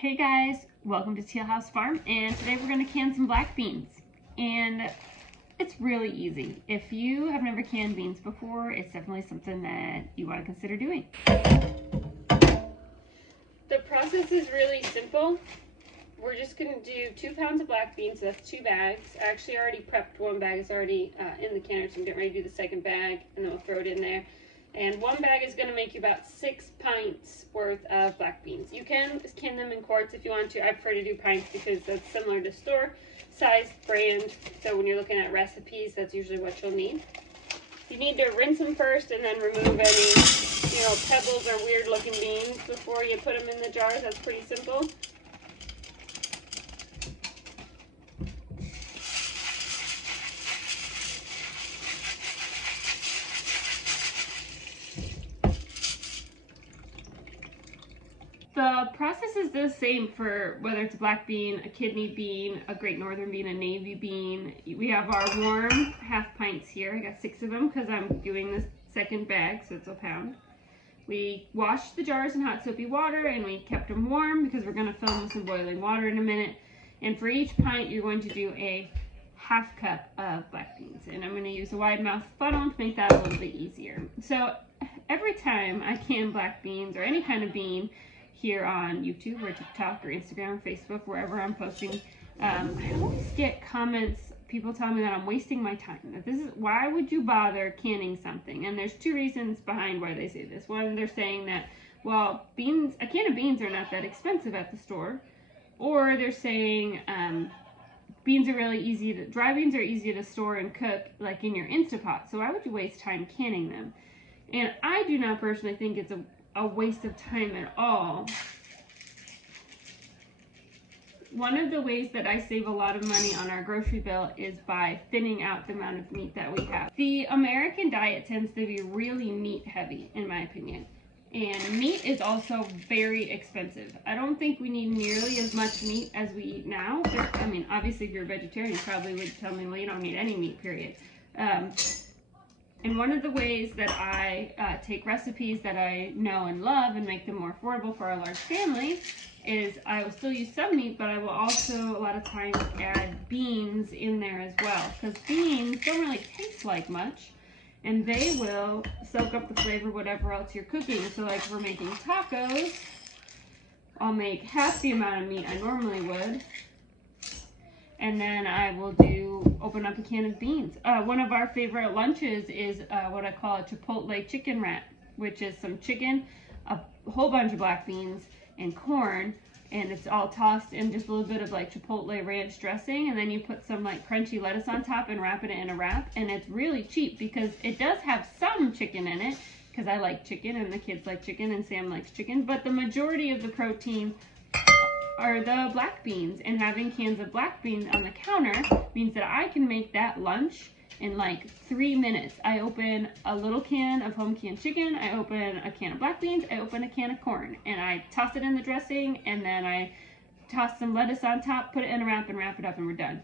Hey guys, welcome to Teal House Farm, and today we're going to can some black beans. And it's really easy. If you have never canned beans before, it's definitely something that you want to consider doing. The process is really simple. We're just going to do 2 pounds of black beans, so that's 2 bags. I actually already prepped 1 bag, it's already in the canner, so I'm getting ready to do the second bag, and then we'll throw it in there. And 1 bag is going to make you about 6 pints worth of black beans. You can can them in quarts if you want to. I prefer to do pints because that's similar to store size brand. So when you're looking at recipes, that's usually what you'll need. You need to rinse them first and then remove any, pebbles or weird looking beans before you put them in the jars. That's pretty simple. The process is the same for whether it's a black bean, a kidney bean, a great northern bean, a navy bean. We have our warm half pints here. I got 6 of them because I'm doing this second bag, so it's a pound. We washed the jars in hot soapy water and we kept them warm because we're going to fill them with some boiling water in a minute. And for each pint, you're going to do a half cup of black beans. And I'm going to use a wide mouth funnel to make that a little bit easier. So every time I can black beans or any kind of bean, here on YouTube or TikTok or Instagram or Facebook, wherever I'm posting, I always get comments, people tell me that I'm wasting my time. That this is, why would you bother canning something? And there's 2 reasons behind why they say this. One, they're saying that, well, a can of beans are not that expensive at the store. Or they're saying beans are really easy to, dry beans are easy to store and cook, like in your Instapot. So why would you waste time canning them? And I do not personally think it's a waste of time at all. One of the ways that I save a lot of money on our grocery bill is by thinning out the amount of meat that we have. The American diet tends to be really meat heavy, in my opinion. And meat is also very expensive. I don't think we need nearly as much meat as we eat now. I mean, obviously if you're a vegetarian, you probably would tell me, well, you don't need any meat, period. And one of the ways that I take recipes that I know and love and make them more affordable for our large family is I will still use some meat, but I will also a lot of times add beans in there as well. Because beans don't really taste like much, and they will soak up the flavor whatever else you're cooking. So like if we're making tacos, I'll make half the amount of meat I normally would. And then I will open up a can of beans. One of our favorite lunches is what I call a chipotle chicken wrap, which is some chicken, a whole bunch of black beans, and corn. And it's all tossed in just a little bit of like chipotle ranch dressing. And then you put some like crunchy lettuce on top and wrap it in a wrap. And it's really cheap because it does have some chicken in it, because I like chicken and the kids like chicken and Sam likes chicken. But the majority of the protein are the black beans, and having cans of black beans on the counter means that I can make that lunch in like 3 minutes. I open a little can of home canned chicken, I open a can of black beans, I open a can of corn, and I toss it in the dressing, and then I toss some lettuce on top, put it in a wrap, and wrap it up, and we're done.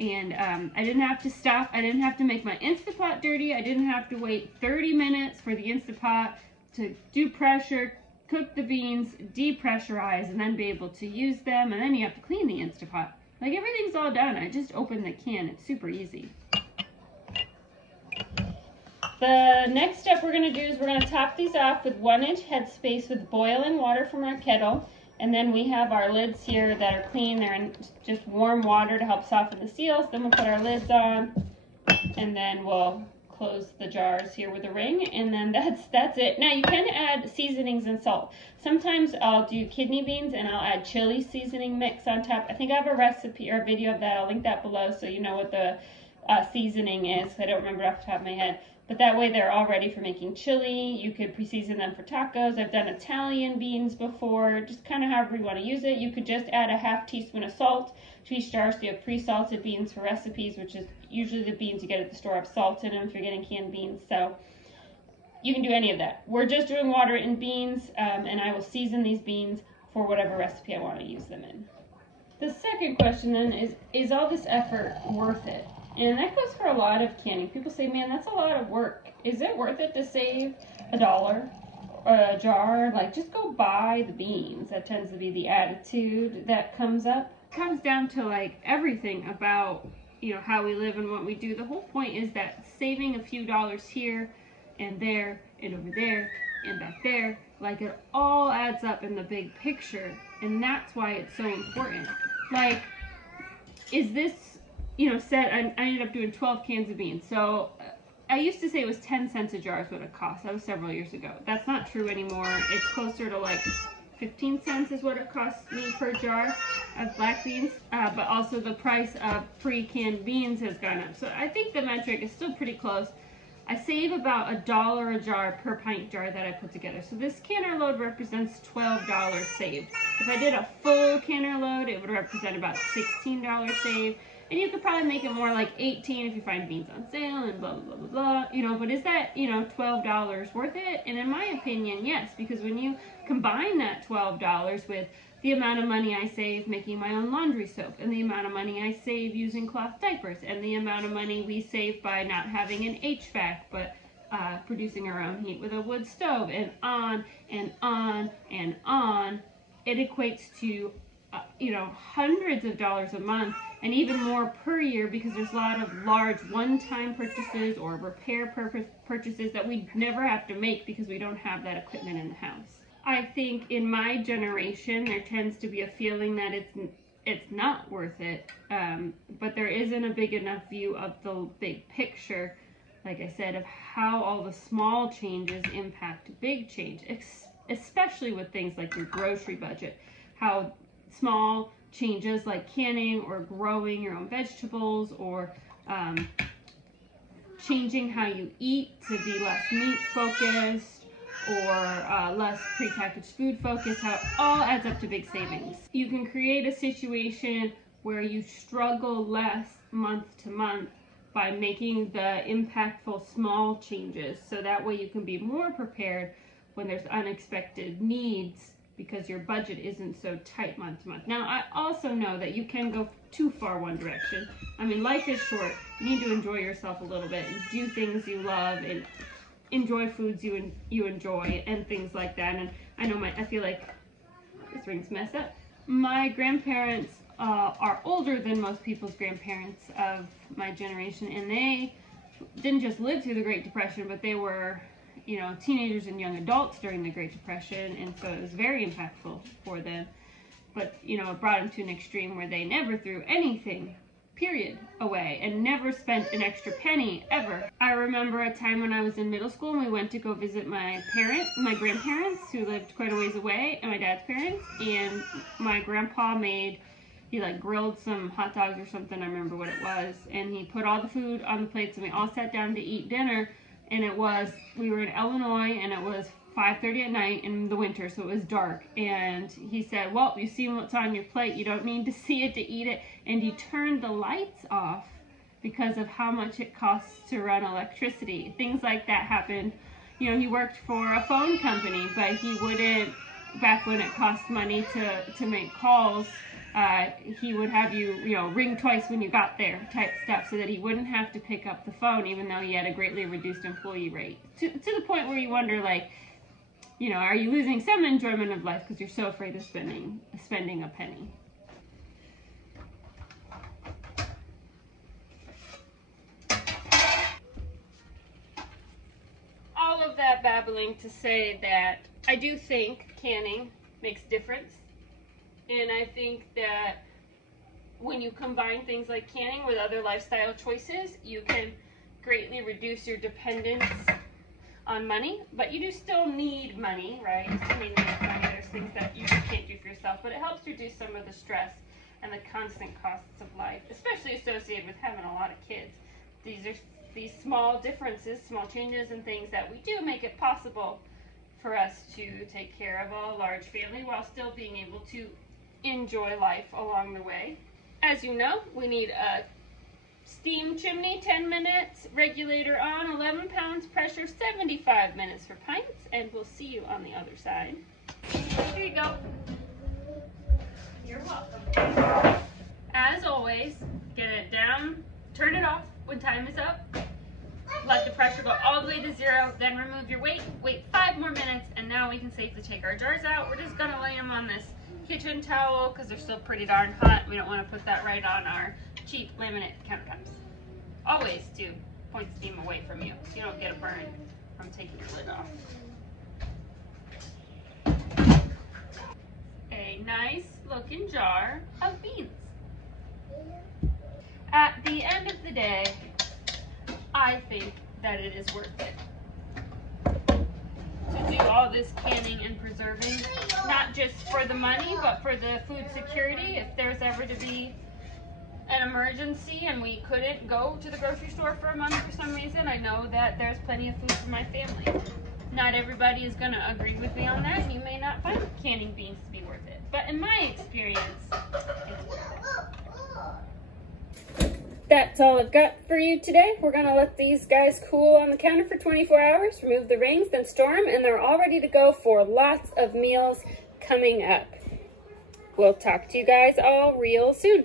And I didn't have to stop, I didn't have to make my Instapot dirty, I didn't have to wait 30 minutes for the Instapot to do pressure, cook the beans, depressurize, and then be able to use them, and then you have to clean the Instapot. Like, everything's all done. I just open the can. It's super easy. The next step we're going to do is we're going to top these off with 1-inch headspace with boiling water from our kettle, and then we have our lids here that are clean. They're in just warm water to help soften the seals. Then we'll put our lids on, and then we'll close the jars here with a ring, and then that's it. Now you can add seasonings and salt. Sometimes I'll do kidney beans and I'll add chili seasoning mix on top. I think I have a recipe or a video of that. I'll link that below so you know what the seasoning is. I don't remember off the top of my head. But that way they're all ready for making chili. You could pre-season them for tacos. I've done Italian beans before, just kind of however you want to use it. You could just add a half teaspoon of salt to each jar, so you have pre-salted beans for recipes, which is usually the beans you get at the store have salt in them if you're getting canned beans. So you can do any of that. We're just doing water and beans, and I will season these beans for whatever recipe I want to use them in. The second question then is all this effort worth it? And that goes for a lot of canning. People say, man, that's a lot of work. Is it worth it to save $1 a jar, like just go buy the beans. That tends to be the attitude that comes up. It comes down to like everything about, you know, how we live and what we do. The whole point is that saving a few dollars here and there and over there and back there, like it all adds up in the big picture, and that's why it's so important. Like, is this, you know, said I ended up doing 12 cans of beans. So I used to say it was 10 cents a jar is what it cost. That was several years ago. That's not true anymore. It's closer to like 15 cents is what it costs me per jar of black beans. But also the price of pre-canned beans has gone up. So I think the metric is still pretty close. I save about $1 a jar per pint jar that I put together. So this canner load represents $12 saved. If I did a full canner load, it would represent about $16 saved. And you could probably make it more like 18 if you find beans on sale and blah, blah, blah, blah, you know, but is that, you know, $12 worth it? And in my opinion, yes, because when you combine that $12 with the amount of money I save making my own laundry soap, and the amount of money I save using cloth diapers, and the amount of money we save by not having an HVAC, but producing our own heat with a wood stove, and on and on and on, it equates to you know, hundreds of dollars a month, and even more per year, because there's a lot of large one-time purchases or repair purchases that we never have to make because we don't have that equipment in the house. I think in my generation there tends to be a feeling that it's not worth it, but there isn't a big enough view of the big picture, like I said, of how all the small changes impact big change, especially with things like your grocery budget, how small changes like canning or growing your own vegetables, or changing how you eat to be less meat focused or less prepackaged food focused, how it all adds up to big savings. You can create a situation where you struggle less month to month by making the impactful small changes, so that way you can be more prepared when there's unexpected needs, because your budget isn't so tight month to month. Now, I also know that you can go too far one direction. I mean, life is short. You need to enjoy yourself a little bit and do things you love and enjoy foods you enjoy and things like that. And I know I feel like this ring's messed up. My grandparents are older than most people's grandparents of my generation, and they didn't just live through the Great Depression, but they were, you know, teenagers and young adults during the Great Depression, and so it was very impactful for them. But, you know, it brought them to an extreme where they never threw anything, period, away, and never spent an extra penny, ever. I remember a time when I was in middle school and we went to go visit my grandparents, who lived quite a ways away, and my dad's parents, and my grandpa he like grilled some hot dogs or something, I remember what it was, and he put all the food on the plates and we all sat down to eat dinner. And we were in Illinois, and it was 5:30 at night in the winter, so it was dark. And he said, well, you've seen what's on your plate. You don't need to see it to eat it. And he turned the lights off because of how much it costs to run electricity. Things like that happened. You know, he worked for a phone company, but he wouldn't, back when it cost money to make calls, he would have you know, ring twice when you got there type stuff, so that he wouldn't have to pick up the phone, even though he had a greatly reduced employee rate. To the point where you wonder, like, you know, are you losing some enjoyment of life because you're so afraid of spending a penny? All of that babbling to say that I do think canning makes a difference. And I think that when you combine things like canning with other lifestyle choices, you can greatly reduce your dependence on money. But you do still need money, right? You still need to make money. There's things that you just can't do for yourself. But it helps reduce some of the stress and the constant costs of life, especially associated with having a lot of kids. These small differences, small changes and things that we do make it possible for us to take care of a large family while still being able to enjoy life along the way. As you know, we need a steam chimney, 10 minutes, regulator on, 11 pounds, pressure, 75 minutes for pints, and we'll see you on the other side. Here you go. You're welcome. As always, get it down, turn it off when time is up, Let the pressure go all the way to 0, then remove your weight, wait 5 more minutes, and now we can safely take our jars out. We're just gonna lay them on this kitchen towel because they're still pretty darn hot. We don't want to put that right on our cheap laminate countertops. Always do point steam away from you so you don't get a burn from taking your lid off. A nice looking jar of beans. At the end of the day, I think that it is worth it to do all this canning and preserving, not just for the money, but for the food security. If there's ever to be an emergency and we couldn't go to the grocery store for a month for some reason, I know that there's plenty of food for my family. Not everybody is going to agree with me on that, and you may not find canning beans to be worth it. But in my experience, it's worth it. That's all I've got for you today. We're going to let these guys cool on the counter for 24 hours, remove the rings, then store them, and they're all ready to go for lots of meals coming up. We'll talk to you guys all real soon.